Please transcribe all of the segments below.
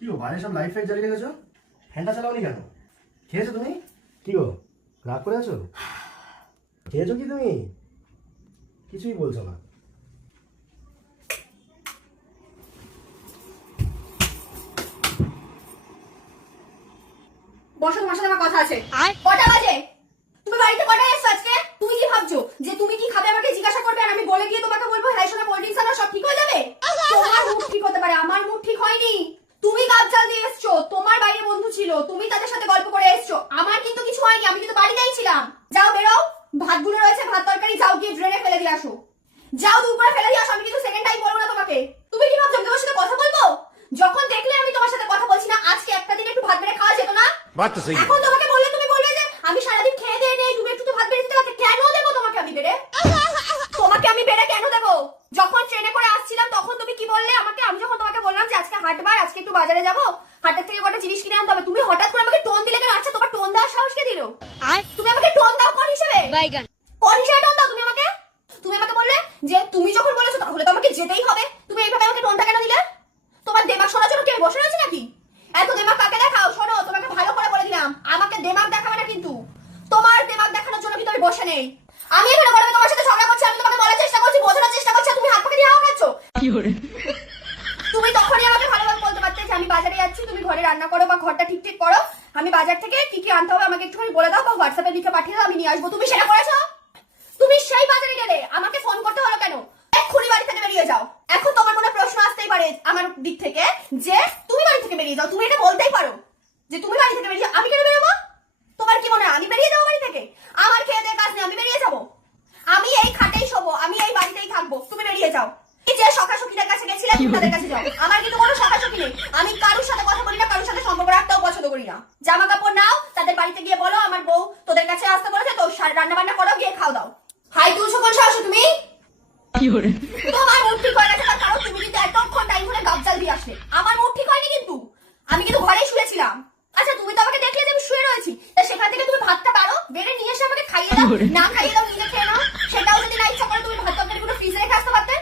কি গো বাইরে সব লাইট ফাইট জ্বালিয়ে রেখেছো? ফ্যানটা চালাওনি কেন? খেয়েছো তুমি? কি গো রাগ করে আছো? খেয়েছো কি তুমি? কিছুই বলছো না। বসো, তোমার সাথে আমার কথা আছে। কটা বাজে? তুমি বাড়িতে কটায় এসছো আজকে? তুমি কি ভাবছো যে তুমি কি খাবে আমাকে জিজ্ঞাসা করবে আর আমি বলে গিয়ে তোমাকে বলবো হ্যাঁ সোনা কোল্ড ড্রিঙ্কস আনো, সব ঠিক হয়ে যাবে? তোমার মুড ঠিক হতে পারে, আমার মুড ঠিক হয়নি। তুমি গাবজাল দিয়ে এসছো, তোমার বাইরে বন্ধু ছিল, তুমি তাদের সাথে গল্প করে এসছো, আমার কিন্তু কিছু হয়নি, আমি কিন্তু বাড়িতেই ছিলাম। যাও বেরো, ভাতগুলো রয়েছে, ভাত তরকারি যাও গিয়ে ড্রেনে ফেলে দিয়ে আসো। যাও দূর করে ফেলে দিয়ে আসো, আমি কিন্তু সেকেন্ড টাইম বলবো না তোমাকে। তুমি কি ভাবছো আমি তোমার সাথে কথা বলবো? যখন দেখলে আমি তোমার সাথে কথা বলছি না, আজকে একটা দিন একটু ভাত বেড়ে খাওয়া যেত না? এখন তোমাকে বললে তুমি বলবে যে আমি সারাদিন খেয়ে দিয়ে নেই, তুমি একটু তো ভাত বেড়ে দিতে পারতে। কেন দেবো তোমাকে আমি বেড়ে? তোমাকে আমি বেড়ে কেন দেবো? যখন ট্রেনে করে আসছিলাম তখন তুমি কি বললে আমাকে? আমি যখন তোমাকে বললাম যে আজকে হাটবার, আজকে একটু বাজারে যাবো, হাটের থেকে কটা জিনিস কিনে আনতে হবে, তুমি হঠাৎ করে আমাকে টোন দিলে কেন? আচ্ছা তোমার টোন দেওয়ার সাহস কে দিল? তুমি আমাকে টোন দাও কোন হিসেবে? কোন হিসেবে টোন দাও তুমি আমাকে? তুমি আমাকে বললে যে তুমি যখন বলেছো তাহলে তো আমাকে যেতেই হবে, তুমি এইভাবে আমাকে টোনটা কেন দিলে? তোমার দেমাগ শোনার জন্য কে বসে রয়েছে নাকি? এত দেমাগ কাকে দেখাও? শোনো, তোমাকে ভালো করে বলে দিলাম, আমাকে দেমাগ দেখাবে না কিন্তু। তোমার দেমাগ দেখানোর জন্য কিন্তু আমি বসে নেই। আমি এখানে গরমে তোমার সাথে ঝগড়া করছি, আমি তোমাকে বলার চেষ্টা করছি, বোঝানোর চেষ্টা করছি, তুমি হাত পাকে দিয়ে হাওয়া খাচ্ছ। তুমি তখনই আমাকে ভালোভাবে বলতে পারতে যে আমি বাজারে যাচ্ছি, তুমি ঘরে রান্না করো বা ঘরটা ঠিক ঠিক করো, আমি বাজার থেকে কি কি আনতে হবে আমাকে একটুখানি বলে দাও বা হোয়াটসঅ্যাপে লিখে পাঠিয়ে দাও, আমি নিয়ে আসবো। তুমি সেটা করেছো? তুমি সেই বাজারে গেলে আমাকে ফোন করতে হলো কেন? এক্ষুনি বাড়ি থেকে বেরিয়ে যাও। এখন তোমার মনে প্রশ্ন আসতেই পারে আমার দিক থেকে যে তুমি বাড়ি থেকে বেরিয়ে যাও, তুমি এটা বলতেই পারো যে তুমি বাড়ি থেকে বেরিয়ে যাও। আমি কেন বেরোবো? তোমার কি মনে হয় আমি বেরিয়ে যাবো বাড়ি থেকে? আমার খেয়ে দিয়ে কাজ নেই, আমি বেরিয়ে যাবো? আমি এই খাটেই শোবো, আমি এই বাড়িতেই থাকবো, তুমি বেরিয়ে যাও। এই যে সখাসখীদের কাছে গেছিলে তুমি তাদের কাছে যাও, আমার কিন্তু কোনো সখাসখী নেই। আমি কারোর সাথে কথা বলি না, কারোর সাথে সম্পর্ক রাখতেও পছন্দ করি না। জামা কাপড় নাও, তাদের বাড়িতে গিয়ে বলো আমার বউ তোদের কাছে আসতে বলেছে, তো রান্না বান্না করো, গিয়ে খাও দাও। হাই তুলছো কোন সাহসে তুমি? তোমার মুড ঠিক হয়ে গেছে, তার কারণ তুমি কিন্তু এতক্ষণ টাইম ধরে গাবজাল দিয়ে আসলে। আমার মুড ঠিক হয়নি কিন্তু, আমি কিন্তু ঘরেই শুয়েছিলাম। আচ্ছা তুমি তো আমাকে দেখলে যে আমি শুয়ে রয়েছি, তা সেখান থেকে তুমি ভাতটা পারো বেড়ে নিয়ে এসে আমাকে খাইয়ে দাও, না খাইয়ে দাও নিজে খেয়ে নাও। সেটাও যদি না ইচ্ছা করে তুমি ভাত তরকারিগুলো ফ্রিজে রেখে আসতে পারতে।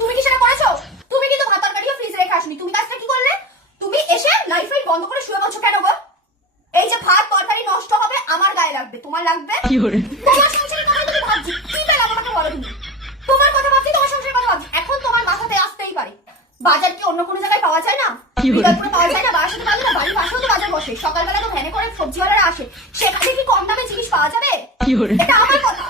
তুমি কি সেটা করেছো? তুমি কিন্তু ভাত তরকারিও ফ্রিজে রেখে আসনি। তুমি কাজটা কি করলে? তুমি এসে লাইট ফাইট বন্ধ করে শুয়ে বলছো কেন গো? এই যে ভাত তরকারি নষ্ট হবে আমার গায়ে লাগবে, তোমার লাগবে? তোমার সংসারের কথা তুমি ভাবছি, কি পেলাম আমাকে বলো তুমি? তোমার কথা ভাবছি, তোমার সংসারের কথা ভাবছি, এখন তোমার মাথাতে আসতেই পারে বাজার কি অন্য কোনো জায়গায় পাওয়া যায় না? বিকল্পে পাওয়া যায় না? বাসাতে পাওয়া যায় না? বাড়ির পাশেও তো বাজার বসে, সকালবেলা তো ভ্যানে করে সবজিওয়ালারা আসে, সেখানে কি কম দামে জিনিস পাওয়া যাবে? এটা আমার কথা।